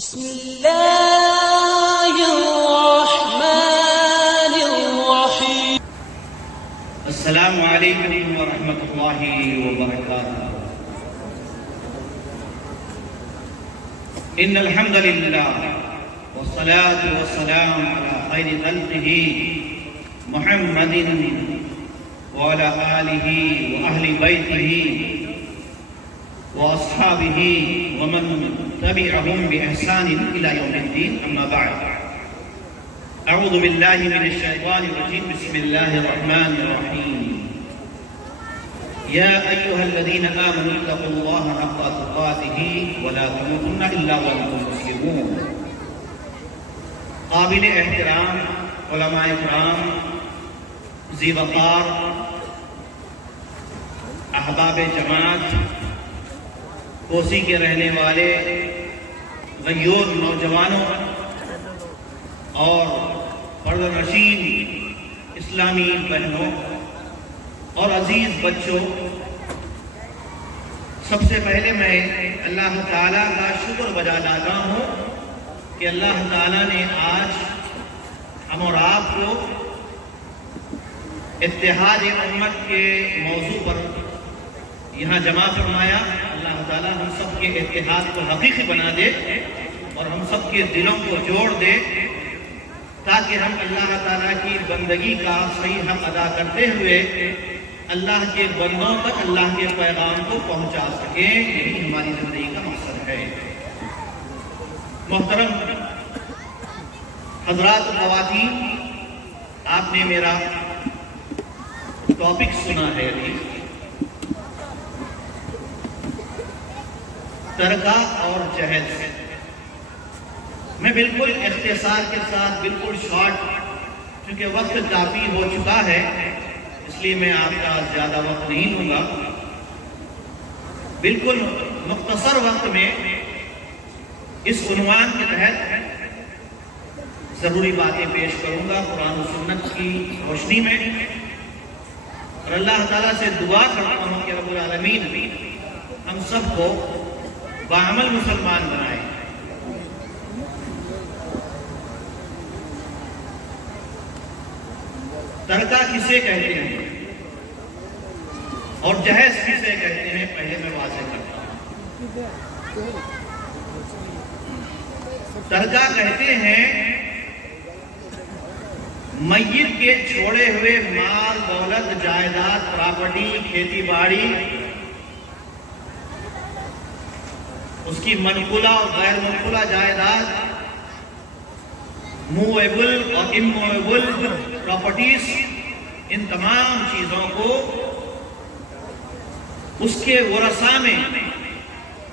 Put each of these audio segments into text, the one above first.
بسم الله الرحمن الرحيم. السلام علیکم ورحمۃ اللہ وبرکاتہ. ان الحمد للہ والصلاة والسلام على خیر خلقہ محمد وعلى آلہ وأہل بیتہ وأصحابہ ومن تبعهم بإحسان إلى يوم الدين. أما بعد، أعوذ بالله من الشيطان الرجيم. بسم الله الرحمن الرحيم. يا أيها الذين آمنوا اتقوا الله حق تقاته ولا تموتن إلا وأنتم مسلمون. قابل احترام علماء کرام، ذی وقار احباب جماعت، کوسی کے رہنے والے غیور نوجوانوں اور پردہ نشین اسلامی بہنوں اور عزیز بچوں، سب سے پہلے میں اللہ تعالیٰ کا شکر بجا لاتا ہوں کہ اللہ تعالیٰ نے آج ہم اور آپ کو اتحاد امت کے موضوع پر یہاں جمع فرمایا. اللہ تعالیٰ ہم سب کے اتحاد کو حقیقی بنا دے اور ہم سب کے دلوں کو جوڑ دے، تاکہ ہم اللہ تعالیٰ کی بندگی کا صحیح حق ادا کرتے ہوئے اللہ کے بندوں تک اللہ کے پیغام کو پہنچا سکیں. یہی ہماری زندگی کا مقصد ہے. محترم حضرات و خواتین، آپ نے میرا ٹاپک سنا ہے ابھی، ترکہ اور جہیز. میں بالکل اختصار کے ساتھ، بالکل شارٹ، چونکہ وقت کافی ہو چکا ہے اس لیے میں آپ کا زیادہ وقت نہیں لوں گا. بالکل مختصر وقت میں اس عنوان کے تحت ضروری باتیں پیش کروں گا قرآن و سنت کی روشنی میں، اور اللہ تعالیٰ سے دعا کرتا ہوں کہ رب العالمین ہم سب کو بعمل مسلمان بنائے. ترکہ کسے کہتے ہیں اور جہیز کسے کہتے ہیں، پہلے میں واضح کرتا ہوں. ترکہ کہتے ہیں میت کے چھوڑے ہوئے مال، دولت، جائیداد، پراپرٹی، کھیتی باڑی، اس کی منقولہ اور غیر منقولہ جائیداد، موویبل اور اموویبل پراپرٹیز، ان تمام چیزوں کو اس کے ورثاء میں،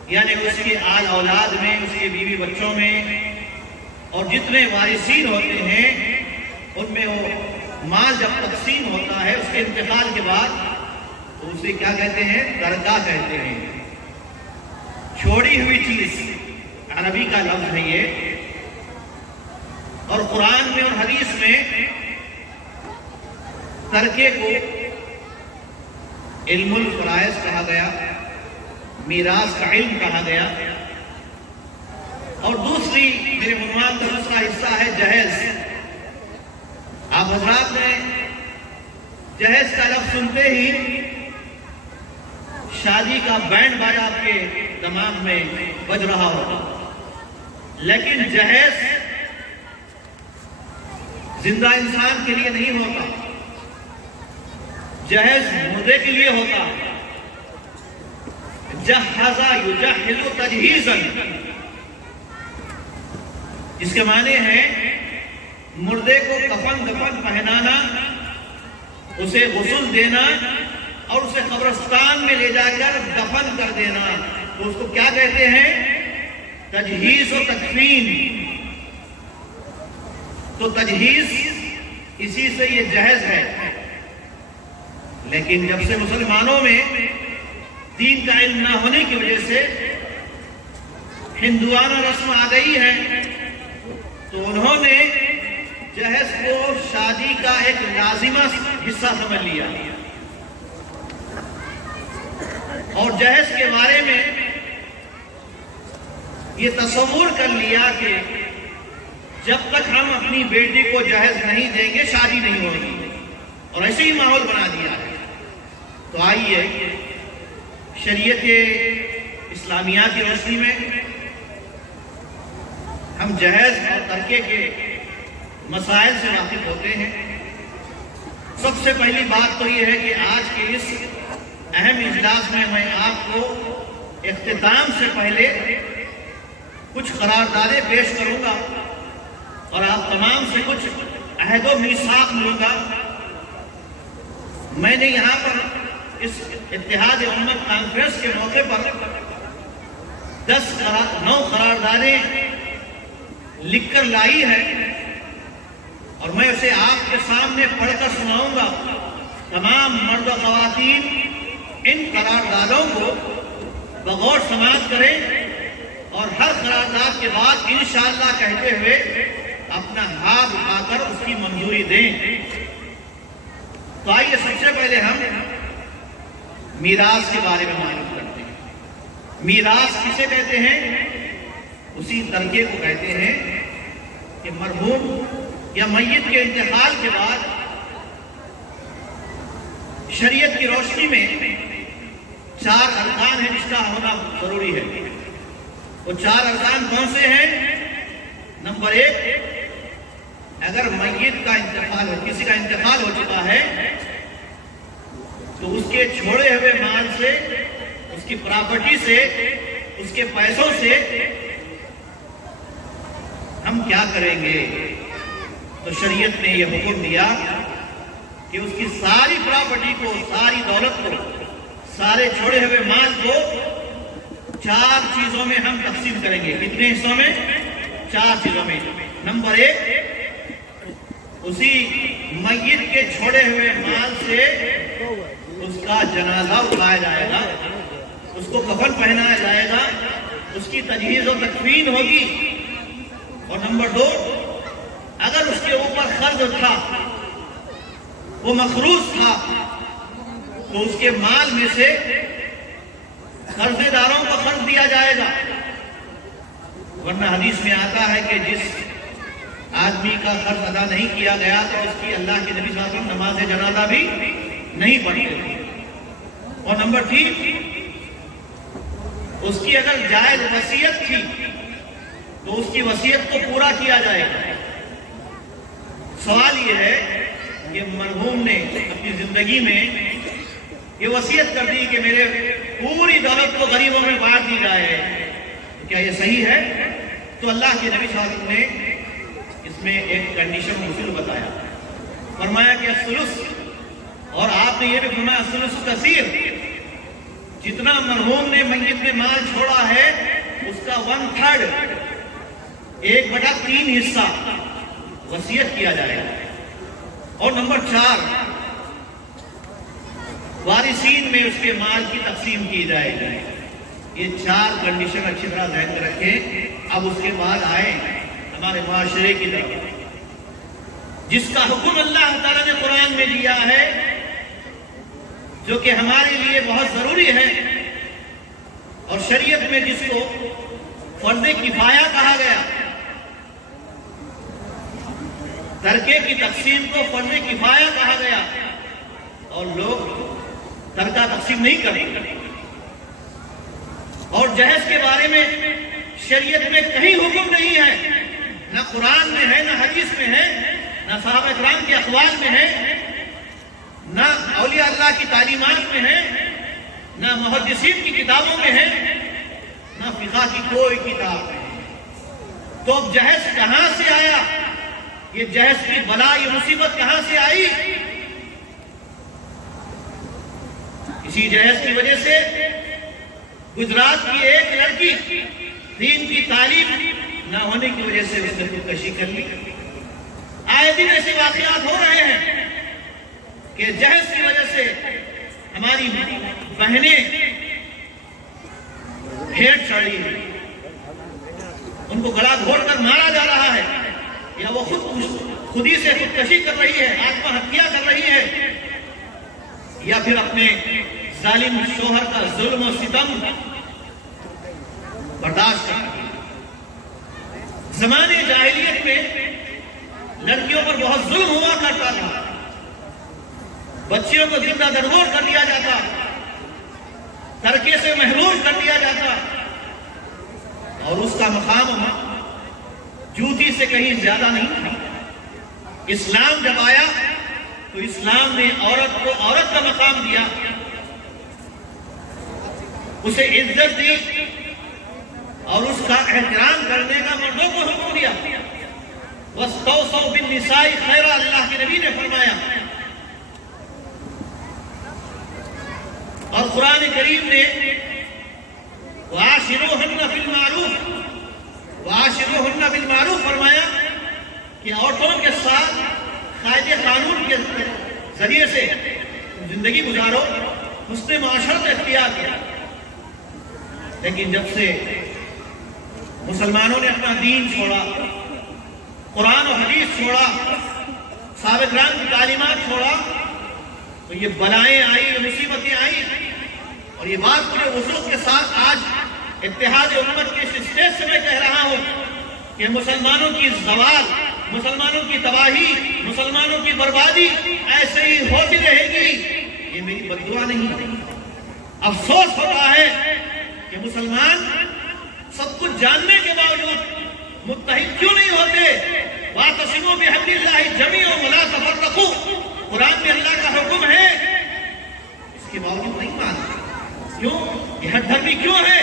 یعنی اس کے آل اولاد میں، اس کے بیوی بچوں میں، اور جتنے وارثین ہوتے ہیں ان میں وہ مال جب تقسیم ہوتا ہے اس کے انتقال کے بعد، تو اسے کیا کہتے ہیں؟ ترکہ کہتے ہیں. چھوڑی ہوئی چیز عربی کا لفظ ہے یہ، اور قرآن میں اور حدیث میں ترکے کو علم الفرائض کہا گیا، میراث کا علم کہا گیا. اور دوسری میرے عنوان کا دوسرا حصہ ہے جہیز. آپ حضرات نے جہیز کا لفظ سنتے ہی شادی کا بینڈ باجا آپ کے دماغ میں بج رہا ہوگا، لیکن جہیز زندہ انسان کے لیے نہیں ہوتا، جہیز مردے کے لیے ہوتا. جہز یجہز تجہیزا، جس کے معنی ہیں مردے کو کفن دفن پہنانا، اسے غسل دینا اور اسے قبرستان میں لے جا کر دفن کر دینا. تو اس کو کیا کہتے ہیں؟ تجہیز و تکفین. تو تجہیز اسی سے یہ جہیز ہے. لیکن جب سے مسلمانوں میں دین کا علم نہ ہونے کی وجہ سے ہندوانہ رسم آ گئی ہے، تو انہوں نے جہیز کو شادی کا ایک لازمہ حصہ سمجھ لیا، اور جہیز کے بارے میں یہ تصور کر لیا کہ جب تک ہم اپنی بیٹی کو جہیز نہیں دیں گے شادی نہیں ہوگی، اور ایسے ہی ماحول بنا دیا ہے۔ تو آئیے شریعت اسلامیہ کی روشنی میں ہم جہیز اور ترکے کے مسائل سے واقف ہوتے ہیں۔ سب سے پہلی بات تو یہ ہے کہ آج کے اس اہم اجلاس میں میں آپ کو اختتام سے پہلے کچھ قراردادیں پیش کروں گا اور آپ تمام سے کچھ عہد و میثاق لوں گا۔ میں نے یہاں پر اس اتحاد امت کانفرنس کے موقع پر 9 قراردادیں لکھ کر لائی ہے، اور میں اسے آپ کے سامنے پڑھ کر سناؤں گا۔ تمام مرد و خواتین ان قراردادوں کو بغور سماعت کریں اور ہر قرارداد کے بعد انشاءاللہ کہتے ہوئے اپنا ہاتھ اٹھا کر اس کی منظوری دیں۔ تو آئیے سب سے پہلے ہم میراث کے بارے میں معلوم کرتے ہیں۔ میراث کسے کہتے ہیں؟ اسی ترکے کو کہتے ہیں کہ مرحوم یا میت کے انتقال کے بعد شریعت کی روشنی میں 4 ارکان ہیں جس کا ہونا ضروری ہے۔ وہ 4 ارکان کون سے ہیں؟ نمبر 1، اگر میت کا انتقال کسی کا انتقال ہو چکا ہے تو اس کے چھوڑے ہوئے مال سے، اس کی پراپرٹی سے، اس کے پیسوں سے ہم کیا کریں گے؟ تو شریعت نے یہ حکم دیا کہ اس کی ساری پراپرٹی کو، ساری دولت کو، سارے چھوڑے ہوئے مال کو 4 چیزوں میں ہم تقسیم کریں گے۔ کتنے حصوں میں؟ 4 چیزوں میں۔ نمبر 1، اسی میت کے چھوڑے ہوئے مال سے اس کا جنازہ اٹھایا جائے گا، اس کو کفن پہنایا جائے گا، اس کی تجہیز و تکفین ہوگی۔ اور نمبر 2، اگر اس کے اوپر قرض تھا، وہ مقروض تھا، تو اس کے مال میں سے قرض داروں کو قرض دیا جائے گا، ورنہ حدیث میں آتا ہے کہ جس آدمی کا قرض ادا نہیں کیا گیا تو اس کی اللہ کے نبی صلی اللہ علیہ وسلم نماز جنازہ بھی نہیں پڑھتے تھے۔ اور نمبر 3، اس کی اگر جائز وصیت تھی تو اس کی وصیت کو پورا کیا جائے گا۔ سوال یہ ہے کہ مرحوم نے اپنی زندگی میں یہ وصیت کر دی کہ میرے پوری دولت کو غریبوں میں بانٹ دی جائے، کیا یہ صحیح ہے؟ تو اللہ کے نبی صلی اللہ علیہ وسلم نے اس میں ایک کنڈیشن اصول بتایا، فرمایا کہ الثلث، اور آپ نے یہ بھی فرمایا الثلث کثیر، جتنا مرحوم نے میت میں مال چھوڑا ہے اس کا 1/3، 1/3 حصہ وصیت کیا جائے گا۔ اور نمبر 4، وارثین میں اس کے مال کی تقسیم کی جائے گی۔ یہ 4 کنڈیشن اچھی طرح ذہن میں رکھیں۔ اب اس کے بعد آئیں ہمارے معاشرے کی طرف، جس کا حکم اللہ تعالیٰ نے قرآن میں دیا ہے، جو کہ ہمارے لیے بہت ضروری ہے، اور شریعت میں جس کو فرض کفایہ کہا گیا، ترکے کی تقسیم کو فرض کفایہ کہا گیا، اور لوگ ترکہ تقسیم نہیں کریں۔ اور جہیز کے بارے میں شریعت میں کہیں حکم نہیں ہے، نہ قرآن میں ہے، نہ حدیث میں ہے، نہ صحابہ کرام کے اقوال میں ہے، نہ اولیاء اللہ کی تعلیمات میں ہے، نہ محدثین کی کتابوں میں ہے، نہ فقہ کی کوئی کتاب میں ہے۔ تو اب جہیز کہاں سے آیا؟ یہ جہیز کی بلا، یہ مصیبت کہاں سے آئی؟ اسی جہیز کی وجہ سے گجرات کی ایک لڑکی دین کی تعلیم نہ ہونے کی وجہ سے اس نے خودکشی کر لی۔ آئے دن ایسے واقعات ہو رہے ہیں کہ جہیز کی وجہ سے ہماری بہنیں ہیٹ چڑھ رہی ہیں، ان کو گلا گھونٹ کر مارا جا رہا ہے، یا وہ خودی سے خودکشی کر رہی ہے، آتما ہتیا کر رہی ہے، یا پھر اپنے ظالم شوہر کا ظلم و ستم برداشت کر رہی ہے۔ زمانے جاہلیت میں لڑکیوں پر بہت ظلم ہوا کرتا تھا، بچیوں کو زندہ درگور کر دیا جاتا، ترکے سے محروم کر دیا جاتا، اور اس کا مقام جوتی سے کہیں زیادہ نہیں تھا۔ اسلام جب آیا تو اسلام نے عورت کو عورت کا مقام دیا، اسے عزت دی اور اس کا احترام کرنے کا مردوں کو حکم دیا۔ وَاسْتَوْصَوْا بِالنِّسَاءِ خَيْرًا، اللہ کے نبی نے فرمایا۔ اور قرآن کریم نے وَعَاشِرُوهُنَّ بِالْمَعْرُوفِ وَعَاشِرُوهُنَّ بِالْمَعْرُوفِ فرمایا کہ عورتوں کے ساتھ قاعدے قانون کے ذریعے سے زندگی گزارو، حسن معاشرت اختیار کیا۔ لیکن جب سے مسلمانوں نے اپنا دین چھوڑا، قرآن و حدیث چھوڑا، صحابہ کرام کی تعلیمات چھوڑا، تو یہ بلائیں آئی، یہ مصیبتیں آئی۔ اور یہ بات پورے وضوح کے ساتھ آج اتحاد امت کے اس اسٹیج سے میں کہہ رہا ہوں کہ مسلمانوں کی زوال، مسلمانوں کی تباہی، مسلمانوں کی بربادی ایسے ہی ہوتی رہے گی، یہ میری بد دعا نہیں۔ افسوس ہوتا ہے کہ مسلمان سب کچھ جاننے کے باوجود متحد کیوں نہیں ہوتے؟ وَاعْتَصِمُوا بِحَبْلِ اللَّهِ جَمِيعًا وَلَا تَفَرَّقُوا، قرآن میں اللہ کا حکم ہے، اس کے باوجود نہیں مانتے۔ کیوں؟ یہ ہٹ دھرمی کیوں ہے؟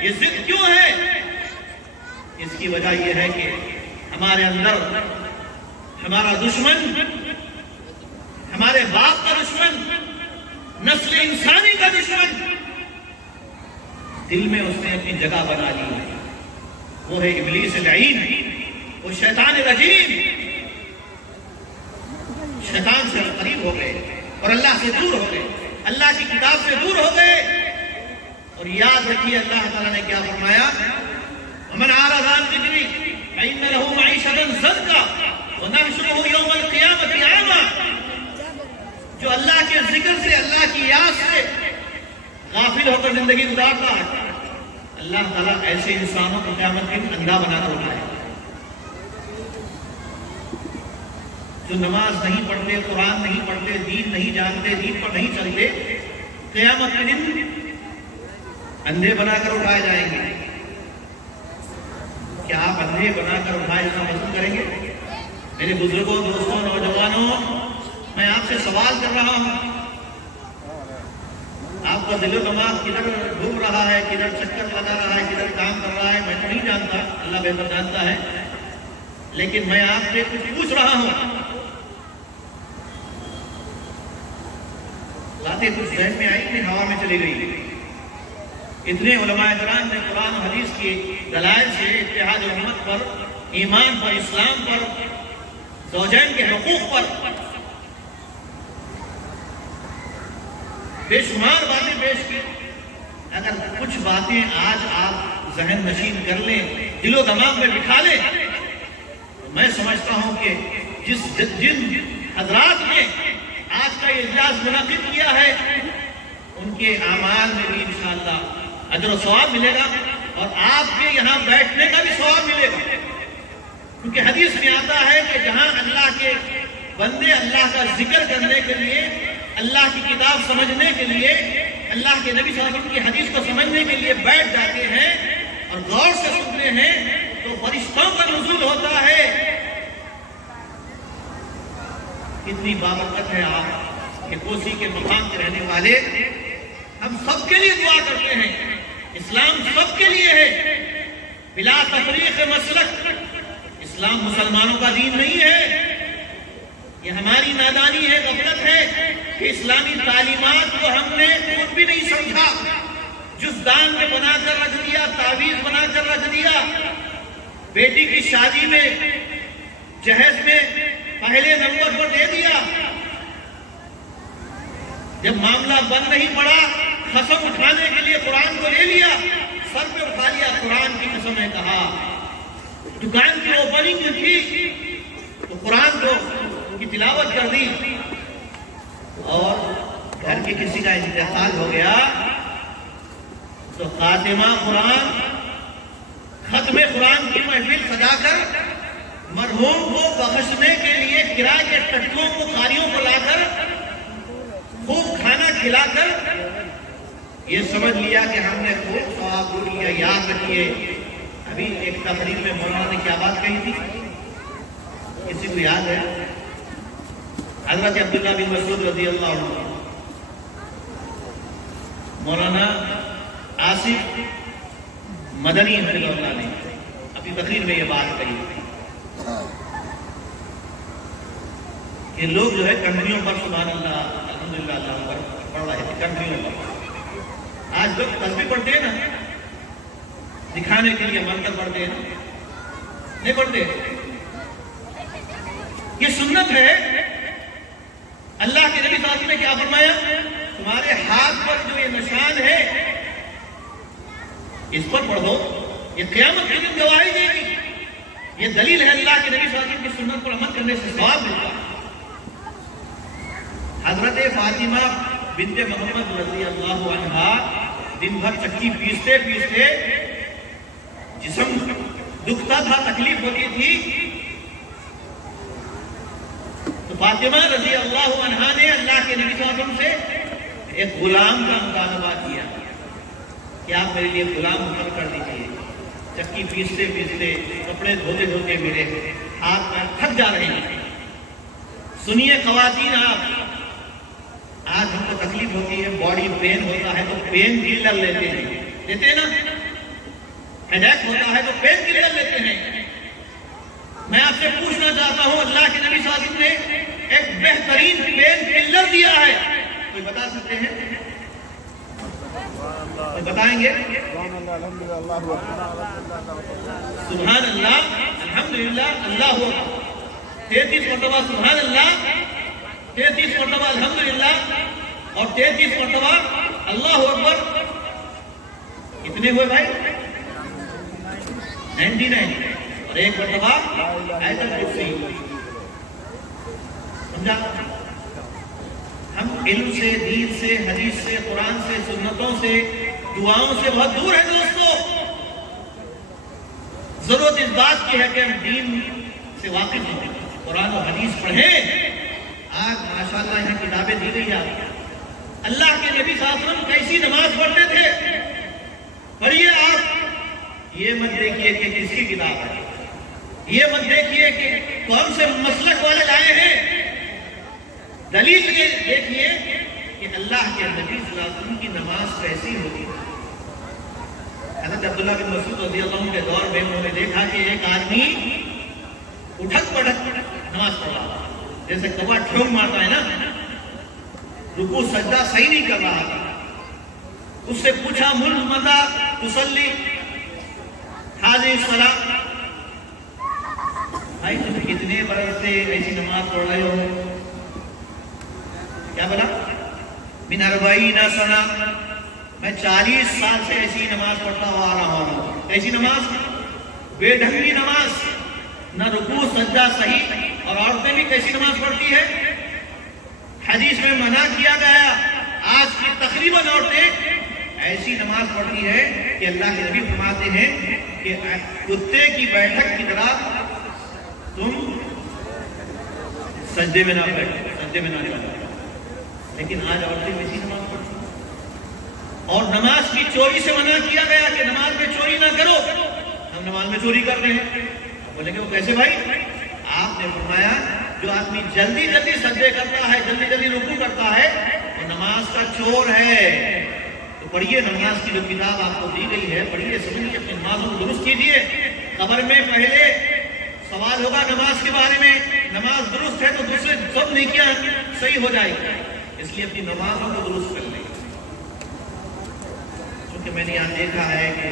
یہ ضد کیوں ہے؟ اس کی وجہ یہ ہے کہ ہمارے اندر ہمارا دشمن، ہمارے باپ کا دشمن، نسل انسانی کا دشمن دل میں اس نے اپنی جگہ بنا لی ہے، وہ ہے ابلیس لعین، وہ شیطان رجیم۔ شیطان سے قریب ہو گئے اور اللہ سے دور ہو گئے، اللہ کی کتاب سے دور ہو گئے۔ اور یاد رکھیے اللہ تعالیٰ نے کیا فرمایا؟ وَمَنْ أَعْرَضَ عَنْ ذِكْرِي فَإِنَّ لَهُ مَعِيشَةً ضَنكًا وَنَحْشُرُهُ يَوْمَ الْقِيَامَةِ أَعْمَىٰ، جو اللہ کے ذکر سے، اللہ کی یاد سے غافل ہو کر زندگی گزارتا ہے، اللہ تعالیٰ ایسے انسانوں کو قیامت کے دن اندھا بنا کر اٹھائے۔ جو نماز نہیں پڑھتے، قرآن نہیں پڑھتے، دین نہیں جانتے، دین پر نہیں چلتے، قیامت کے دن اندھے بنا کر اٹھائے جائیں گے۔ کیا آپ اندھے بنا کر اٹھائے جانا پسند کریں گے؟ میرے بزرگوں، دوستوں، نوجوانوں، میں آپ سے سوال کر رہا ہوں، آپ کا دل و دماغ کدھر گھوم رہا ہے، کدھر چکر لگا رہا ہے، کدھر کام کر رہا ہے، میں تو نہیں جانتا، اللہ بہتر جانتا ہے، لیکن میں آپ سے کچھ پوچھ رہا ہوں۔ باتیں کچھ ذہن میں آئی کہ ہوا میں چلی گئی۔ اتنے علماء کرام نے قرآن و حدیث کی دلائل سے اتحاد امت پر، ایمان پر، اسلام پر، زوجین کے حقوق پر بے شمار باتیں پیش کی۔ اگر کچھ باتیں آج آپ ذہن نشین کر لیں، دل و دماغ میں بٹھا لیں، تو میں سمجھتا ہوں کہ جن حضرات نے آج کا یہ اجلاس منعقد کیا ہے، ان کے اعمال میں بھی انشاءاللہ اجر و ثواب ملے گا، اور آپ کے یہاں بیٹھنے کا بھی ثواب ملے گا، کیونکہ حدیث میں آتا ہے کہ جہاں اللہ کے بندے اللہ کا ذکر کرنے کے لیے، اللہ کی کتاب سمجھنے کے لیے، اللہ کے نبی صلی اللہ علیہ وسلم کی حدیث کو سمجھنے کے لیے بیٹھ جاتے ہیں اور غور سے سنتے ہیں، تو فرشتوں کا نزول ہوتا ہے۔ کتنی بابرکت ہے آپ کہ کوسی کے مقام کے رہنے والے ہم سب کے لیے دعا کرتے ہیں۔ اسلام سب کے لیے ہے، بلا تفریق مسلک۔ اسلام مسلمانوں کا دین نہیں ہے، یہ ہماری نادانی ہے، غفلت ہے کہ اسلامی تعلیمات کو ہم نے خود بھی نہیں سمجھا، جزدان میں بنا کر رکھ دیا، تعویذ بنا کر رکھ دیا، بیٹی کی شادی میں جہیز میں پہلے نمبر پر دے دیا، جب معاملہ بند نہیں پڑا قسم اٹھانے کے لیے قرآن کو لے لیا، سر پہ اٹھا لیا، قرآن کی قسم نے کہا۔ دکان کی اوپننگ تھی تو قرآن کی تلاوت کر دی، اور گھر کے کسی کا انتقال ہو گیا تو خاتمہ قرآن، ختم قرآن کی محفل سجا کر مرحوم کو بخشنے کے لیے کرائے کے ٹٹکوں کو قاریوں کو لا کر خوب کھانا کھلا کر یہ سمجھ لیا کہ ہم نے خوب ثواب پور لیا. یاد رکھیے ابھی ایک تقریر میں مولانا نے کیا بات کہی تھی, کسی کو یاد ہے؟ حضرت عبداللہ بن مسعود رضی اللہ عنہ, مولانا آصف مدنی حفظہ اللہ نے اپنی تقریر میں یہ بات کہی کہ لوگ جو ہے کنٹریوں پر سبحان اللہ الحمدللہ اللہ پر پڑھ رہے تھے, کنٹریوں پر. آج لوگ تسبیح پڑھتے ہیں نا, دکھانے کے لیے منتر پڑھتے ہیں نا, نہیں پڑھتے. یہ سنت ہے. اللہ کے نبی صلی اللہ علیہ وسلم نے کیا فرمایا, تمہارے ہاتھ پر جو یہ نشان ہے اس پر پڑھو, یہ قیامت کے دن گواہی دے گی. یہ دلیل ہے اللہ کے نبی صلی اللہ علیہ وسلم کی سنت پر عمل کرنے سے ثواب ملتا ہے. حضرت فاطمہ بنت محمد رضی اللہ عنہا دن بھر چکی پیستے پیستے جسم دکھتا تھا, تکلیف ہوتی تھی, تو فاطمہ رضی اللہ عنہا نے اللہ کے نبی صلی اللہ علیہ وسلم سے ایک غلام کا مطالبہ کیا کہ آپ میرے لیے غلام مقرر کر دیجیے. چکی پیستے پیستے کپڑے دھوتے دھوتے میرے ہاتھ پر تھک جا رہے ہیں. سنیے خواتین, آپ آج ہم کو تکلیف ہوتی ہے, باڈی پین ہوتا ہے تو پین کلر لیتے ہیں نا, ہیڈیک ہوتا ہے تو پین کلر لیتے ہیں. میں آپ سے پوچھنا چاہتا ہوں, اللہ کے نبی صلی اللہ علیہ وسلم نے ایک بہترین پین کلر دیا ہے, کوئی بتا سکتے ہیں؟ کوئی بتائیں گے؟ سبحان اللہ الحمدللہ اللہ اکبر. 33 مرتبہ سبحان اللہ, 33 مرتبہ الحمدللہ اور 33 مرتبہ اللہ اکبر. کتنے ہوئے بھائی؟ 99. اور ایک مرتبہ آیت الکرسی. سمجھا؟ ہم علم سے, دین سے, حدیث سے, قرآن سے, سنتوں سے, دعاؤں سے بہت دور ہیں دوستو. ضرورت اس بات کی ہے کہ ہم دین سے واقف ہوں, قرآن و حدیث پڑھیں. آج ماشاءاللہ یہاں کتابیں دی گئی آپ. اللہ کے نبی صلی اللہ علیہ وسلم کیسی نماز پڑھتے تھے پڑھیے آپ. یہ مت دیکھیے کہ کس کی کتاب ہے, یہ مت دیکھیے کہ کون سے مسلک والے لائے ہیں. دلیل یہ دیکھیے کہ اللہ کے نبی صلی اللہ علیہ وسلم کی نماز کیسی ہوتی ہے. حضرت عبداللہ بن مسعود رضی اللہ عنہ کے دور میں انہوں نے دیکھا کہ ایک آدمی اٹھک پڑھک نماز پڑھ رہا, جیسے کبا ٹھونگ مارتا ہے نا, رکوع سجدہ صحیح نہیں کر رہا تھا. اس سے پوچھا مل مدہ تسلی حاضر الصلاۃ, بھائی تم کتنے برس سے ایسی نماز پڑھ رہے ہو؟ کیا بولا؟ من 40 سنہ, میں 40 سال سے ایسی نماز پڑھتا ہوا آ رہا ہوں. ایسی نماز, بے ڈھنگی نماز, نہ رکوع سجدہ صحیح. اور عورتیں بھی کیسی نماز پڑھتی ہے؟ حدیث میں منع کیا گیا. آج کی تقریباً عورتیں ایسی نماز پڑھتی ہے کہ اللہ کے نبی فرماتے ہیں کہ کتے کی بیٹھک کی طرح تم سجدے میں نہ بیٹھو, سجدے میں نہ بیٹھو. لیکن آج عورتیں ویسی نماز پڑھتی ہیں. اور نماز کی چوری سے منع کیا گیا کہ نماز میں چوری نہ کرو. ہم نماز میں چوری کر رہے ہیں. بولیں گے وہ کیسے بھائی؟ آپ نے فرمایا جو آدمی جلدی جلدی سجدے کرتا ہے, جلدی جلدی رکوع کرتا ہے, وہ نماز کا چور ہے. تو پڑھیے نماز کی جو کتاب آپ کو دی گئی ہے, پڑھیے, سمجھیے, اپنی نمازوں کو درست کیجیے. قبر میں پہلے سوال ہوگا نماز کے بارے میں. نماز درست ہے تو دوسرے سب نیکیاں صحیح ہو جائے گی. اس لیے اپنی نمازوں کو درست کر لیں. چونکہ میں نے یہاں دیکھا ہے کہ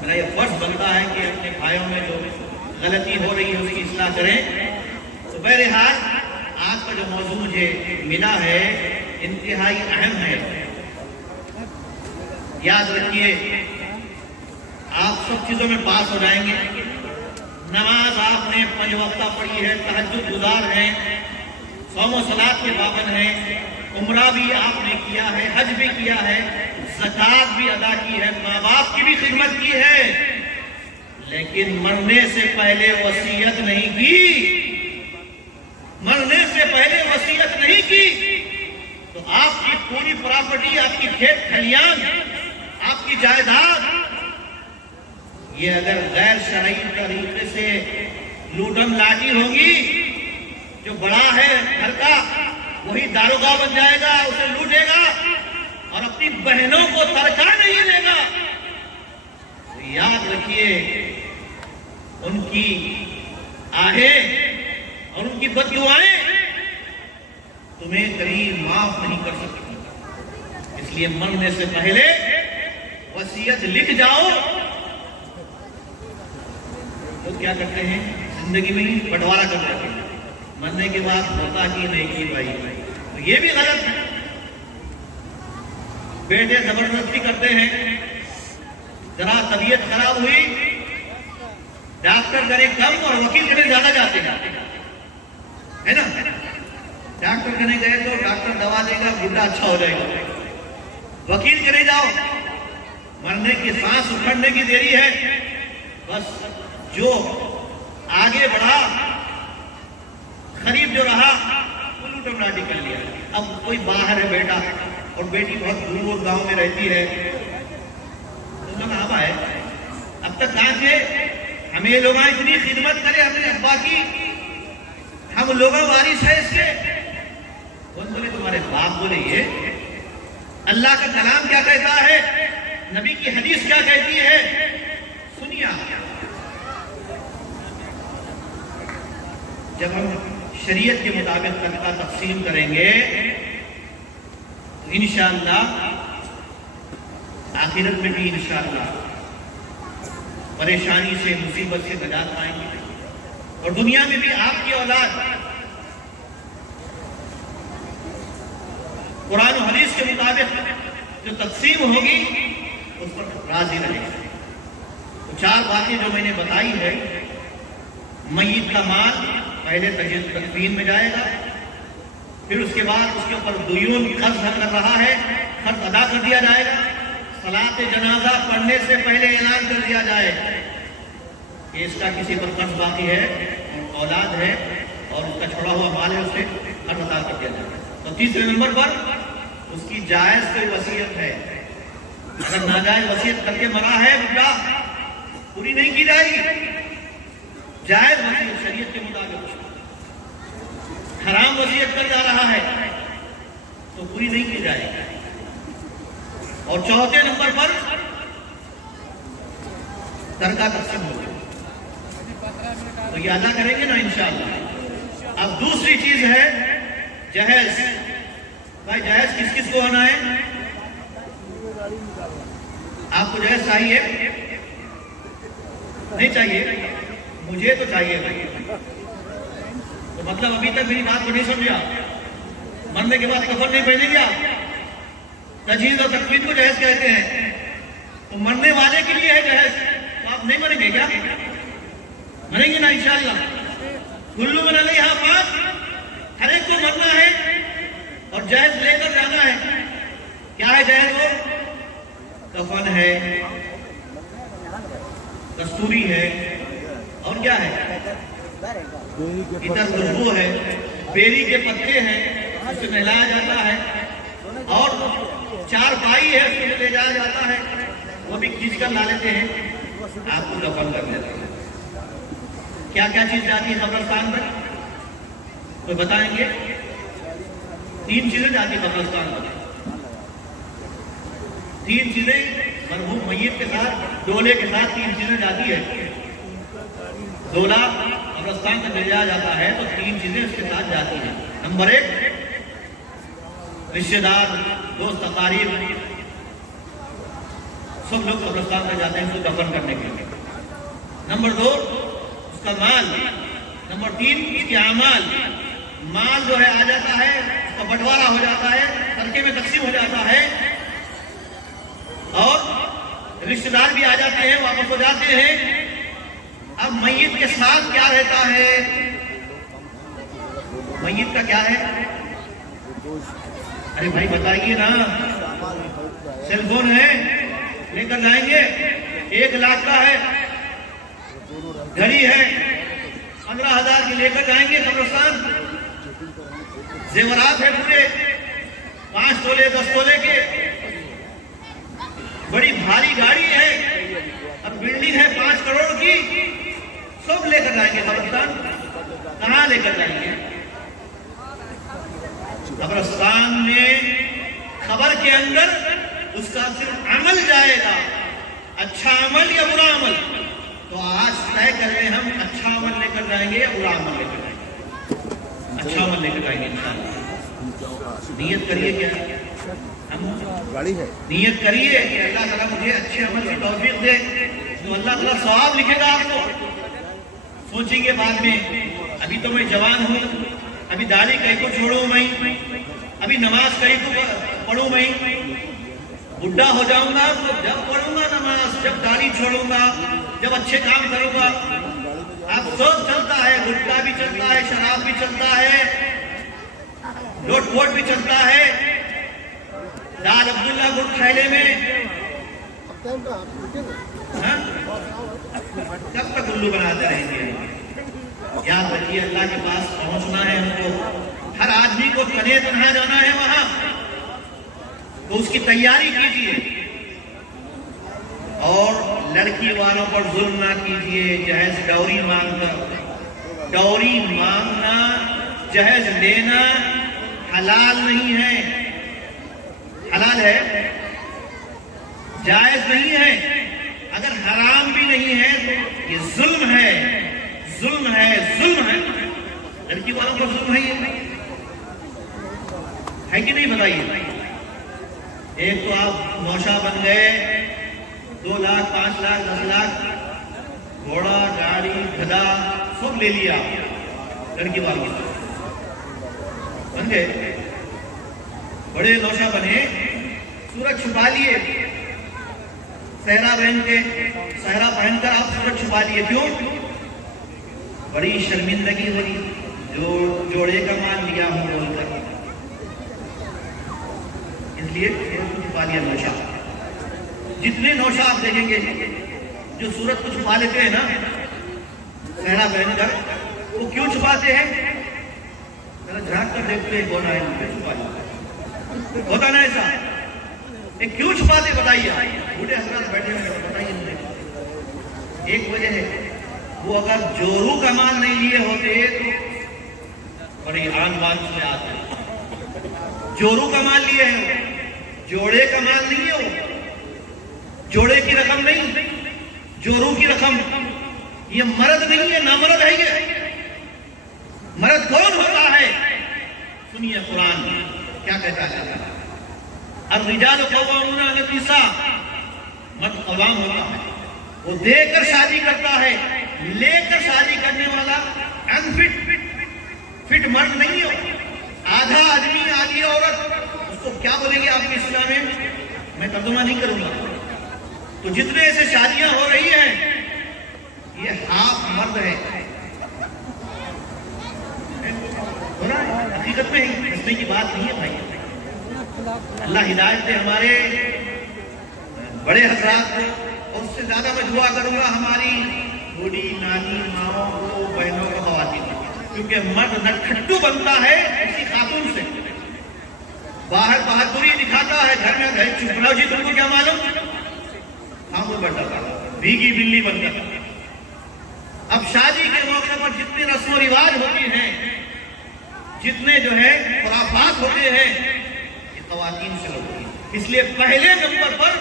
میرا یہ فرض بنتا ہے کہ اپنے بھائیوں میں جو غلطی ہو رہی ہے اس کی اصلاح کریں. تو بہرحال آج کا جو موضوع مجھے ملا ہے انتہائی اہم ہے. یاد رکھیے آپ سب چیزوں میں پاس ہو جائیں گے. نماز آپ نے 5 وقتہ پڑھی ہے, تہجد گزار ہیں, صوم و صلاۃ کے پابند ہیں, عمرہ بھی آپ نے کیا ہے, حج بھی کیا ہے, زکوٰۃ بھی ادا کی ہے, ماں باپ کی بھی خدمت کی ہے. لیکن مرنے سے پہلے وصیت نہیں کی، مرنے سے پہلے وصیت نہیں کی تو آپ کی پوری پراپرٹی، آپ کی کھیت کھلیان، آپ کی جائیداد، یہ اگر غیر شرعی طریقے سے لوٹم لاٹی ہوگی، جو بڑا ہے گھر کا وہی داروغہ بن جائے گا، اسے لوٹے گا اور اپنی بہنوں کو ترکہ نہیں دے گا۔ تو یاد رکھیے، ان کی آہیں اور ان کی بد دعائیں تمہیں کبھی معاف نہیں کر سکتی۔ اس لیے مرنے سے پہلے وصیت لکھ جاؤ۔ لوگ کیا کرتے ہیں زندگی میں ہی بٹوارا کر دیتے ہیں، مرنے کے بعد ہوتا کہ نہیں کی بھائی، تو یہ بھی غلط ہے۔ بیٹے زبردستی کرتے ہیں، ذرا طبیعت خراب ہوئی ڈاکٹر کرے کم اور وکیل کرے زیادہ جاتے ہیں، ہے نا؟ ڈاکٹر کرنے گئے تو ڈاکٹر دوا دے گا، بڈھا اچھا ہو جائے گا۔ وکیل کرے جاؤ، مرنے کی سانس اکھڑنے کی دیری ہے، بس جو آگے بڑھا، خریب جو رہا وہ لوٹم لاٹی کر لیا۔ اب کوئی باہر ہے بیٹا اور بیٹی بہت دور گاؤں میں رہتی ہے، تو آبا ہے اب تک کہاں تھے؟ ہمیں یہ لوگ اتنی خدمت کرے اپنے ابا کی، ہم لوگوں وارث ہے اس کے۔ کون بولے؟ تمہارے باپ بولے یہ اللہ کا کلام کیا کہتا ہے، نبی کی حدیث کیا کہتی ہے، سنیے۔ جب ہم شریعت کے مطابق ترکہ تقسیم کریں گے تو انشاءاللہ آخرت میں بھی انشاءاللہ پریشانی سے، مصیبت سے نجات پائیں گے، اور دنیا میں بھی آپ کی اولاد قرآن و حدیث کے مطابق جو تقسیم ہوگی اس پر راضی رہے گا۔ تو 4 باتیں جو میں نے بتائی ہے، میت کا مال پہلے تدفین میں جائے گا، پھر اس کے بعد اس کے اوپر دیون قرض کر رہا ہے، قرض ادا کر دیا جائے گا۔ صلاۃ جنازہ پڑھنے سے پہلے اعلان کر دیا جائے کہ اس کا کسی پر قرض باقی ہے، اولاد ہے اور اس کا چھوڑا ہوا مال ہے، اسے قرض ادا کر دیا جائے۔ تو تیسرے نمبر پر اس کی جائز کوئی وصیت ہے، اگر ناجائز وصیت کر کے مرا ہے بڑا، پوری نہیں کی جائے گی۔ جائز وصیت شریعت کے مطابق، حرام وصیت کر جا رہا ہے تو پوری نہیں کی جائے گی۔ اور چوتھے نمبر پر ترکہ تقسیم ہوگا، تو یہ ادا کریں گے نا انشاءاللہ۔ اب دوسری چیز ہے جہیز۔ بھائی جہیز کس کس کو ہونا ہے؟ آپ کو جہیز چاہیے؟ نہیں چاہیے؟ مجھے تو چاہیے بھائی۔ تو مطلب ابھی تک میری بات کو نہیں سمجھا، مرنے کے بعد کفن نہیں پہنیں گے آپ؟ تجہیز اور تکفین کو جہیز کہتے ہیں، تو مرنے والے کے لیے ہے جہیز، تو آپ نہیں مریں گے کیا؟ مریں گے نا انشاءاللہ۔ کلو من علیہا فان، ہر ایک کو مرنا ہے اور جہیز لے کر جانا ہے۔ کیا ہے جہیز؟ وہ کفن ہے، کستوری ہے، اور کیا ہے؟ اتر خوشبو ہے، بیری کے پتے ہیں، اسے نہلایا جاتا ہے، اور 4 بائی ہے اس کو لے جایا جاتا ہے، وہ بھی کھینچ کر لا لیتے ہیں، آپ کو دفن کر لیتے ہیں۔ کیا کیا چیز جاتی ہے قبرستان پر؟ کوئی بتائیں گے؟ 3 چیزیں جاتی ہے قبرستان پر۔ 3 چیزیں مرحوم میت کے ساتھ، ڈولے کے ساتھ 3 چیزیں جاتی ہے۔ ڈولا قبرستان میں لے جایا جاتا ہے تو 3 چیزیں اس کے ساتھ جاتی ہیں۔ نمبر 1 رشتہ دار، دوست، اقارب، سب لوگ قبرستان میں جاتے ہیں اس کو دفن کرنے کے لیے۔ نمبر 2 اس کا مال۔ نمبر 3 اس کے اعمال۔ مال جو ہے آ جاتا ہے، اس کا بٹوارا ہو جاتا ہے، ترکے میں تقسیم ہو جاتا ہے، اور رشتہ دار بھی آ جاتے ہیں، واپس ہو جاتے ہیں۔ اب میت کے ساتھ کیا رہتا ہے؟ میت کا کیا ہے؟ ارے بھائی بتائیے نا، سیل فون ہے، لے کر جائیں گے، 1 لاکھ کا ہے، گھڑی ہے 15,000 کی لے کر جائیں گے قبرستان. زیورات ہے پورے 5 تولے 10 تولے کے. بڑی بھاری گاڑی ہے. اب بلڈنگ ہے 5 کروڑ کی. سب لے کر جائیں گے قبرستان. کہاں لے کر جائیں گے؟ قبرستان میں خبر کے اندر اس کا صرف عمل جائے گا. اچھا عمل یا برا عمل؟ تو آج طے کر لیں ہم اچھا عمل لے کر جائیں گے یا برا عمل لے کر جائیں گے؟ اچھا عمل لے کر جائیں گے انشاءاللہ. نیت کریے کیا ہم نیت کریے کہ اللہ تعالیٰ مجھے اچھے عمل کی توفیق دے. تو اللہ تعالیٰ ثواب لکھے گا آپ کو. سوچیں گے بعد میں ابھی تو میں جوان ہوں, ابھی داڑھی کہیں کو چھوڑوں میں, ابھی نماز کہیں کو پڑھوں میں, بڈھا ہو جاؤں گا تو جب پڑھوں گا نماز, جب داڑھی چھوڑوں گا, جب اچھے کام کروں گا. اب سب چلتا ہے, گٹکا بھی چلتا ہے, شراب بھی چلتا ہے, لوٹ پوٹ بھی چلتا ہے. دال عبداللہ گڑ کھیلے میں کب تک الو بناتے رہیں گے؟ یاد رکھیے اللہ کے پاس پہنچنا ہے ہم کو. ہر آدمی کو تنے تنہا جانا ہے وہاں, تو اس کی تیاری کیجیے. اور لڑکی والوں پر ظلم نہ کیجیے. جہیز ڈوری مانگ کر, ڈوری مانگنا, جہیز لینا حلال نہیں ہے. حلال ہے, جائز نہیں ہے. اگر حرام بھی نہیں ہے تو یہ ظلم ہے, ظلم ہے, ظلم ہے. لڑکی والوں پر ظلم ہے, یہ ہے کہ نہیں بتائیے؟ ایک تو آپ نوشا بن گئے, 2 لاکھ 5 لاکھ 10 لاکھ گھوڑا گاڑی گدھا سب لے لیا لڑکی والوں بن گئے. بڑے نوشا بنے, سورج چھپا لیے, صحرا پہن کر آپ سورج چھپا لیے. کیوں؟ بڑی شرمندگی ہوئی, جو جوڑے کا مان لیا ہوں بول کر, اس لیے چھپا لیا نوشا. جتنے نوشا آپ دیکھیں گے جو سورج کو چھپا لیتے ہیں نا صحرا پہن کر, وہ کیوں چھپاتے ہیں؟ ذرا جھانک کر دیکھتے ہیں کون آئے چھپا لیا. ہوتا نا ایسا؟ کیوں چھپاتے بتائیے؟ بوڑھے حضرات بیٹھے ہوئے بتائیے مجھے. ایک وجہ ہے, وہ اگر جورو کا مال نہیں لیے ہوتے تو بڑی آن بان سے آتے. جورو کا مال لیے ہیں, جوڑے کا مال نہیں ہے. وہ جوڑے کی رقم نہیں, جورو کی رقم. یہ مرد نہیں ہے, نامرد ہے. یہ مرد کون ہوتا ہے؟ سنیے قرآن کیا کہتا ہے. الرجال قوامون علی النساء, مرد قوام ہوتا ہے, وہ دے کر شادی کرتا ہے. لے کر شادی کرنے والا فٹ مرد نہیں ہو. آدھا آدمی آدھی عورت, اس کو کیا بولیں گے آپ کی اصطلاح میں؟ میں ترجمہ نہیں کروں گا. تو جتنے ایسے شادیاں ہو رہی ہیں یہ ہاف مرد ہے. حقیقت میں ہنسنے کی بات نہیں ہے بھائی. اللہ ہدایت دے ہمارے بڑے حضرات کو, اور اس سے زیادہ میں دعا کروں گا ہماری بوڑھی نانی ماؤں کو, بہنوں کو, خواتین کو. کیونکہ مرد نٹکھٹو بنتا ہے اسی خاتون سے. باہر بہادری دکھاتا ہے, گھر میں گھر چپ رہو جی, تم کو کیا معلوم, ہاں وہ بڑھتا تھا بھیگی بلی بن گیا. اب شادی کے موقع پر جتنے رسم و رواج ہوتے ہیں, جتنے جو ہے خرافات ہوتے ہیں, یہ خواتین سے ہوتی ہیں. اس لیے پہلے نمبر پر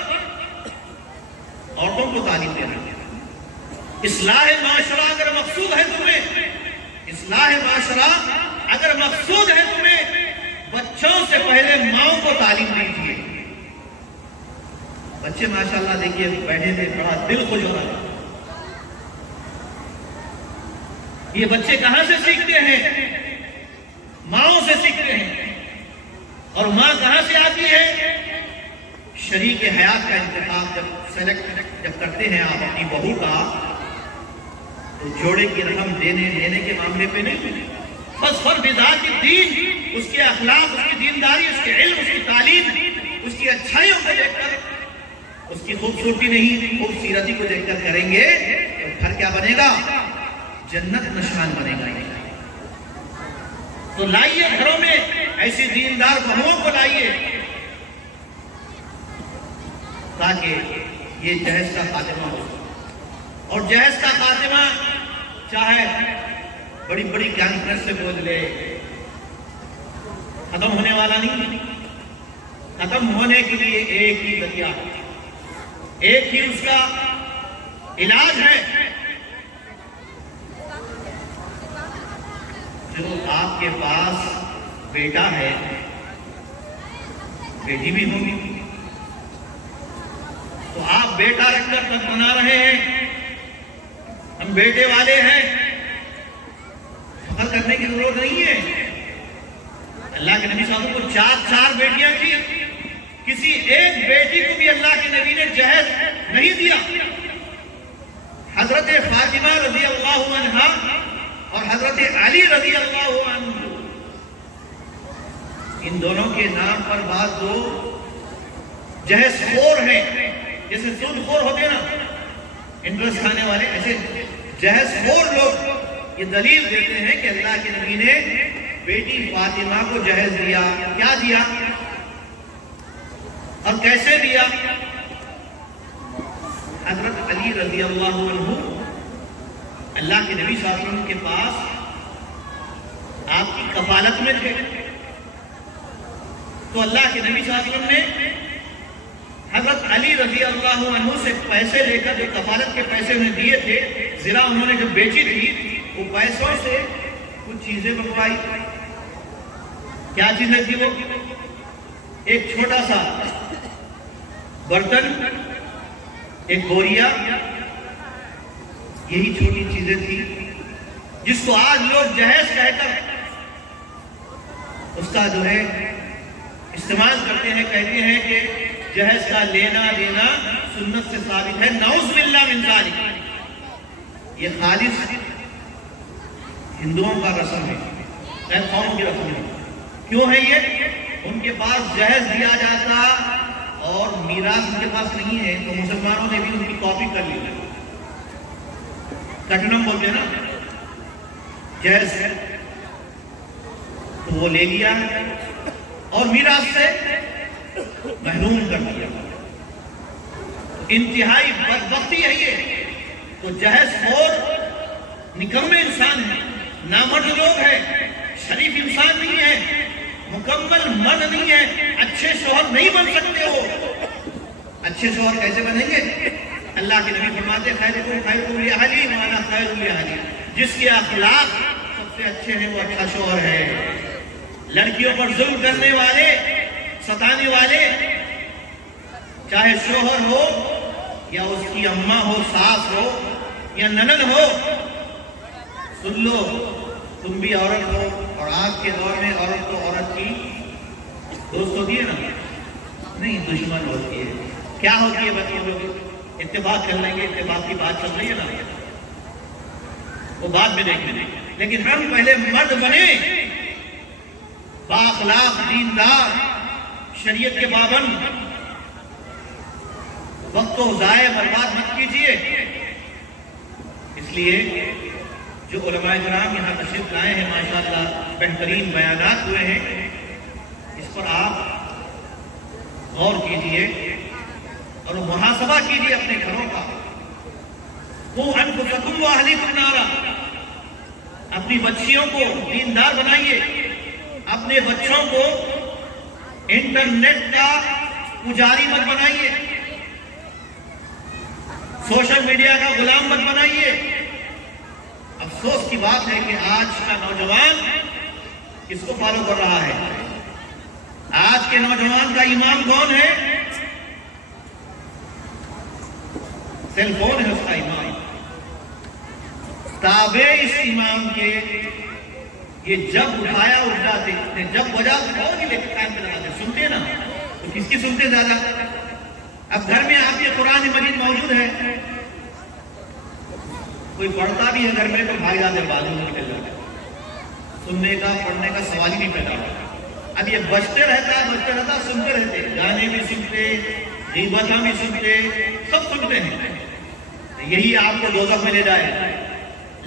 عورتوں کو تعلیم دینا. اصلاح معاشرہ اگر مقصود ہے تمہیں, اصلاح معاشرہ اگر مقصود ہے تمہیں, بچوں سے پہلے ماؤں کو تعلیم دیجیے. بچے ماشاءاللہ دیکھیے بیٹھے تھے, بڑا دل خوش ہو رہا. یہ بچے کہاں سے سیکھتے ہیں؟ ماؤں سے سیکھتے ہیں. اور ماں کہاں سے آتی ہے؟ شریک حیات کا انتخاب جب کرتے ہیں آپ اپنی بہو کا, تو جوڑے کی رقم دینے لینے کے معاملے پہ نہیں, بس فرد ذات کی دین, اس کے اخلاق, اس کی دینداری, اس کے علم, اس کی تعلیم, اس کی اچھائیوں کو دیکھ کر, اس کی خوبصورتی نہیں خوبصورتی کو دیکھ کر کریں گے, تو پھر کیا بنے گا؟ جنت نشان بنے گا. تو لائیے گھروں میں ایسی دیندار بہوؤں کو لائیے تاکہ یہ جہیز کا خاتمہ ہو. اور جہیز کا خاتمہ چاہے بڑی بڑی کانفرنس سے بول لے، ختم ہونے والا نہیں. ختم ہونے کے لیے ایک ہی ذریعہ، ایک ہی اس کا علاج ہے. جو آپ کے پاس بیٹا ہے، بیٹی بھی ہوگی، تو آپ بیٹا رکھ کر تب بنا رہے ہیں. ہم بیٹے والے ہیں، فخر کرنے کی ضرورت نہیں ہے. اللہ کے نبی صلی اللہ علیہ وسلم کو چار بیٹیاں تھیں، کسی ایک بیٹی کو بھی اللہ کے نبی نے جہیز نہیں دیا. حضرت فاطمہ رضی اللہ عنہا اور حضرت علی رضی اللہ عنہ، ان دونوں کے نام پر بعض لوگ جہیز خور ہیں، جیسے سود خور ہوتے ہیں نا، انٹرسٹ کھانے والے، ایسے جہیز خور لوگ یہ دلیل دیتے ہیں کہ اللہ کے نبی نے بیٹی فاطمہ کو جہیز دیا. کیا دیا اور کیسے دیا؟ حضرت علی رضی اللہ عنہ اللہ کے نبی صلی اللہ علیہ وسلم کے پاس آپ کی کفالت میں تھے. تو اللہ کے نبی صلی اللہ علیہ وسلم نے حضرت علی رضی اللہ عنہ سے پیسے لے کر، جو کفالت کے پیسے انہیں دیے تھے، زرہ انہوں نے جب بیچی تھی، وہ پیسوں سے کچھ چیزیں منگوائی. کیا چیزیں تھی وہ؟ ایک چھوٹا سا برتن، ایک بوریا، یہی چھوٹی چیزیں تھی جس کو آج لوگ جہیز کہہ کر اس کا جو ہے استعمال کرتے ہیں. کہتے ہیں کہ جہیز کا لینا دینا سنت سے ثابت ہے. نعوذ باللہ من ذالک، یہ خالص ہندوؤں کا رسم ہے، غیر قوم کی رسم ہے. کیوں ہے یہ؟ ان کے پاس جہیز دیا جاتا اور میراث ان کے پاس نہیں ہے، تو مسلمانوں نے بھی ان کی کاپی کر لی. کٹنم بولتے ہیں نا جہیز، تو وہ لے لیا اور میراث سے محروم کر دیا. انتہائی بدبختی ہے یہ. تو جہیز خور نکمے انسان ہیں، نامرد لوگ ہیں، شریف انسان نہیں ہے، مکمل مرد نہیں ہے، اچھے شوہر نہیں بن سکتے ہو. اچھے شوہر کیسے بنیں گے؟ اللہ کے نبی فرماتے خیرکم خیرکم لأہلی وانا خیر لأہلی، جس کے اخلاق سب سے اچھے ہیں وہ اچھا شوہر ہے. لڑکیوں پر ظلم کرنے والے، ستانے والے، چاہے شوہر ہو یا اس کی اماں ہو، ساس ہو یا ننند ہو، سن لو تم بھی عورت ہو، اور آج کے دور میں عورت تو عورت کی دوست ہوتی ہے نا، نہیں دشمن ہوتی ہے. کیا ہوتی ہے؟ بچے لوگ اتفاق کر لیں گے، اتفاق کی بات چل رہی ہے نا، وہ بعد میں دیکھیں گے. لیکن ہم پہلے مرد بنے، بااخلاق، دیندار، شریعت کے پابند. وقت کو ضائع برباد مت کیجیے. اس لیے جو علماء کرام یہاں تشریف لائے ہیں، ماشاءاللہ بہترین بیانات ہوئے ہیں، اس پر آپ غور کیجیے اور محاسبہ کیجیے اپنے گھروں کا. قُوْ أَنفُسَكُمْ وَأَهْلِيكُمْ نَارًا، اپنی بچیوں کو دیندار بنائیے، اپنے بچوں کو انٹرنیٹ کا پجاری مت بنائیے، سوشل میڈیا کا غلام مت بنائیے. افسوس کی بات ہے کہ آج کا نوجوان کس کو فالو کر رہا ہے؟ آج کے نوجوان کا امام کون ہے؟ سیل فون ہے اس کا امام. تابع اس امام کے، یہ جب اٹھایا اٹھ جاتے تھے، جب بجا فون ہی لے کے ٹائم پہ لگاتے. سنتے نا، تو کس کی سنتے زیادہ؟ اب گھر میں آپ کے قرآن مجید موجود ہے، کوئی پڑھتا بھی ہے گھر میں تو بھائی جاتے بازو میں نکل جاتے، سننے کا پڑھنے کا سوال ہی نہیں پیدا ہوتا. اب یہ بجتے رہتا، سنتے رہتے، گانے بھی سنتے، غیبتیں بھی سنتے، سب سنتے ہیں. یہی آپ کو دوزخ میں لے جائے.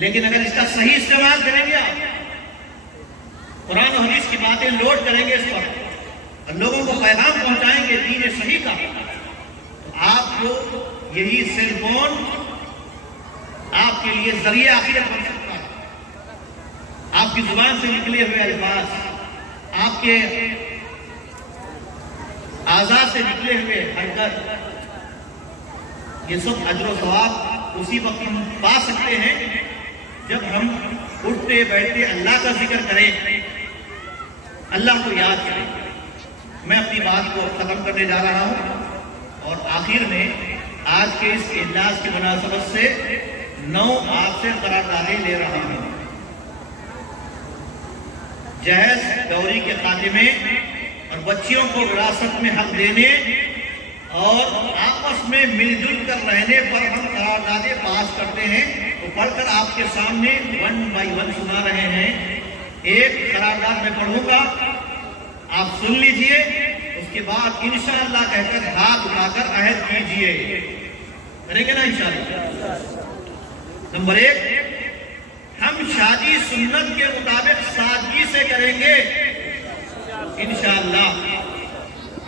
لیکن اگر اس کا صحیح استعمال کریں گے آپ، قرآن و حدیث کی باتیں لوڈ کریں گے اس پر اور لوگوں کو پیغام پہنچائیں گے دین صحیح کا، تو آپ کو یہی سیل فون آپ کے لیے ذریعہ آخرت بن سکتا ہے۔ آپ کی زبان سے نکلے ہوئے الفاظ، آپ کے اعضاء سے نکلے ہوئے حرکت، یہ سب اجر و ثواب اسی وقت ہم پا سکتے ہیں جب ہم اٹھتے بیٹھتے اللہ کا ذکر کریں، اللہ کو یاد کریں۔ میں اپنی بات کو ختم کرنے جا رہا ہوں اور آخر میں آج کے اس اجلاس کی مناسبت سے 9 آپ سے قراردادیں لے رہا ہوں۔ جہیز گوری کے خاتمے اور بچیوں کو وراثت میں حق دینے اور آپس میں مل جل کر رہنے پر ہم قراردادیں پاس کرتے ہیں، تو پڑھ کر آپ کے سامنے 1 بائی 1 سنا رہے ہیں۔ ایک قرارداد میں پڑھوں گا، آپ سن لیجئے، اس کے بعد انشاءاللہ کہہ کر ہاتھ اٹھا کر عہد کیجئے، کریں گے نا انشاءاللہ۔ نمبر 1، ہم شادی سنت کے مطابق سادگی سے کریں گے انشاءاللہ۔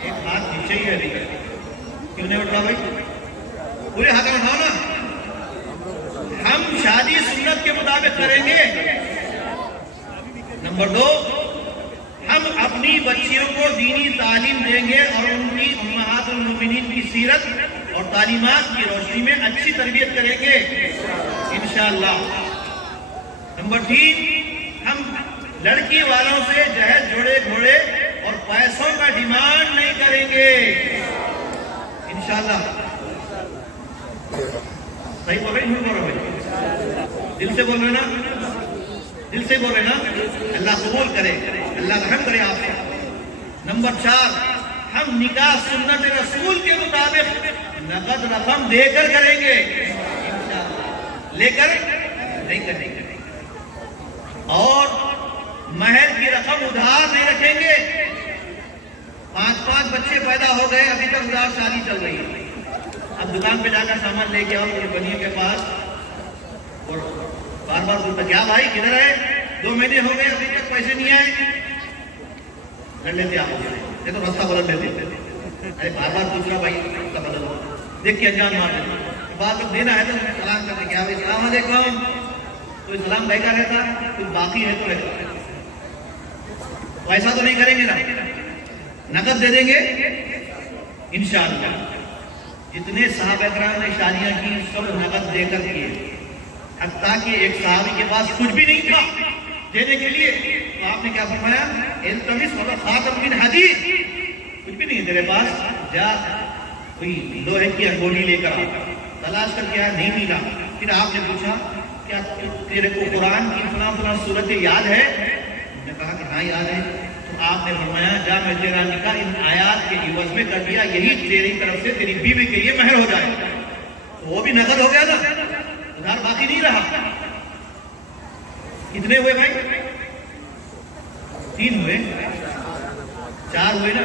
ایک ہاتھ نیچے ہی ہے، کیوں نہیں اٹھ رہا بھائی؟ پورے ہاتھ اٹھاؤ نا۔ ہم شادی سنت کے مطابق کریں گے۔ نمبر 2، ہم اپنی بچیوں کو دینی تعلیم دیں گے اور ان کی امہات المومنین کی سیرت اور تعلیمات کی روشنی میں اچھی تربیت کریں گے انشاءاللہ۔ نمبر 3، ہم لڑکی والوں سے جہیز جوڑے گھوڑے اور پیسوں کا ڈیمانڈ نہیں کریں گے انشاءاللہ۔ صحیح بول رہے ہیں، جھوٹ بول رہے ہیں؟ دل سے بول رہے نا؟ دل سے بول رہے نا؟ اللہ قبول کرے، اللہ رحم کرے آپ سے۔ نمبر 4، ہم نکاح سنت رسول کے مطابق نقد رقم دے کر کریں گے انشاءاللہ، لے کر نہیں کریں گے، اور مہر کی رقم ادھار نہیں رکھیں گے۔ 5 بچے پیدا ہو گئے، ابھی تک ادھار شادی چل رہی ہے۔ اب دکان پہ جا کر سامان لے کے آؤ میری بنی کے پاس اور بار بار پوچھتا، کیا بھائی کدھر ہے؟ 2 مہینے ہو گئے ابھی تک پیسے نہیں آئے، لڑ لیتے آپ، یہ تو راستہ بدل لیتے۔ ارے بار بار پوچھ رہا بھائی راستہ بدل، دیکھ کے انجان مار دیتے۔ بات جب دینا ہے تو سلام کرتے، کیا بھائی السلام علیکم، کوئی سلام بھائی کا رہتا، کوئی باقی ہے تو رہتا، تو ایسا تو نہیں کریں گے نا، نقد دے دیں گے انشاءاللہ۔ جتنے صحابہ کرام نے شادیاں کی سب نقد دے کر کیے، حتیٰ کہ ایک صحابی کے پاس کچھ بھی نہیں تھا دینے کے لیے، تو آپ نے کیا فرمایا؟ التمس ولو خاتم من حدید، کچھ بھی نہیں تیرے پاس، جا کوئی لوہے کی انگوٹھی لے کر آ، تلاش کر کے نہیں ملا۔ پھر آپ نے پوچھا کیا تیرے کو قرآن کی فلاں صورت یاد ہے؟ میں نے کہا کہ ہاں یاد ہے۔ تو آپ نے فرمایا جا میں تیرا نکاح ان آیات کے عوض میں کر دیا، یہی تیری طرف سے تیری بیوی کے لیے مہر ہو جائے۔ تو وہ بھی نقد ہو گیا نا، ادھار باقی نہیں رہا۔ کتنے ہوئے بھائی؟ 3 ہوئے، 4 ہوئے نا۔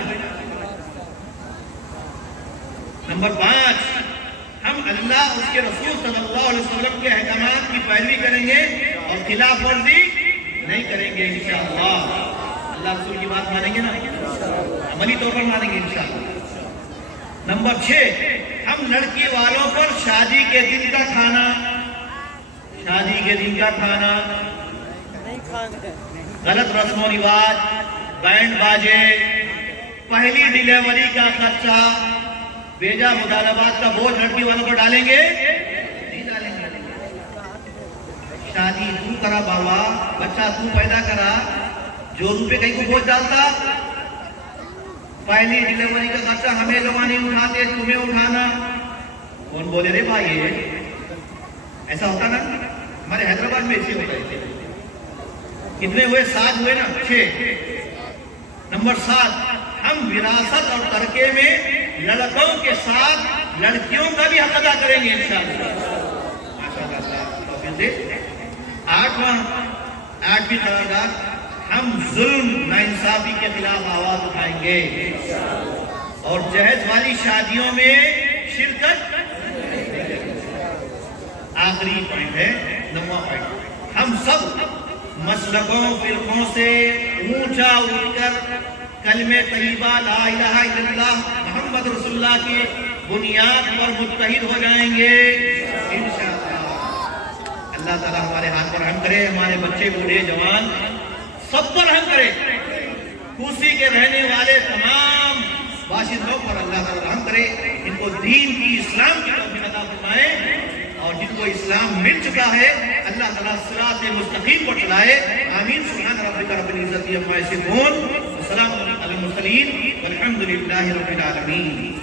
نمبر 5، ہم اللہ اس کے رسول صلی اللہ علیہ وسلم کے احکامات کی پیروی کریں گے اور خلاف ورزی نہیں کریں گے انشاءاللہ۔ اللہ رسول کی بات مانیں گے نا، عملی طور پر مانیں گے انشاءاللہ۔ نمبر 6، ہم لڑکی والوں پر شادی کے دن کا کھانا غلط رسم و رواج، بینڈ باجے، پہلی ڈیلیوری کا خرچہ، بیجا مطالبات کا بوجھ لڑکی والوں پر ڈالیں گے نہیں ڈالیں گے۔ شادی تو کرا بابا، بچہ تو پیدا کرا، جو روپے کہیں کو بوجھ ڈالتا، پہلی ڈیلیوری کا خرچہ ہمیں لوگ نہیں اٹھاتے، تمہیں اٹھانا۔ کون بولے رے بھائی ایسا ہوتا نا؟ ہمارے حیدرآباد میں ایسے ہوتا ہے۔ کتنے ہوئے؟ 7 ہوئے نا، 6۔ نمبر 7، ہم وراثت اور ترکے میں لڑکوں کے ساتھ لڑکیوں کا بھی حق ادا کریں گے انشاءاللہ۔ ماشاءاللہ۔ 8ویں قرارداد، ہم ظلم ناانصافی کے خلاف آواز اٹھائیں گے اور جہیز والی شادیوں میں شرکت۔ آخری پوائنٹ ہے 9واں پوائنٹ، ہم سب مسلکوں فرقوں سے اونچا اٹھ کر کلمہ طیبہ لا الہ الا اللہ محمد رسول اللہ کی بنیاد پر متحد ہو جائیں گے انشاءاللہ۔ اللہ تعالیٰ ہمارے حال پر رحم کرے، ہمارے بچے بوڑھے جوان سب پر رحم کرے، کوسی کے رہنے والے تمام باشندوں پر اللہ تعالیٰ رحم کرے، ان کو دین کی اسلام کی توفیق عطا فرمائے، اور جن کو اسلام مل چکا ہے اللہ تعالیٰ صراط مستقیم پر چلائے۔ آمین۔ سبحان ربک رب العزت عما یصفون، وسلام علی المرسلین، والحمد للہ رب العالمین۔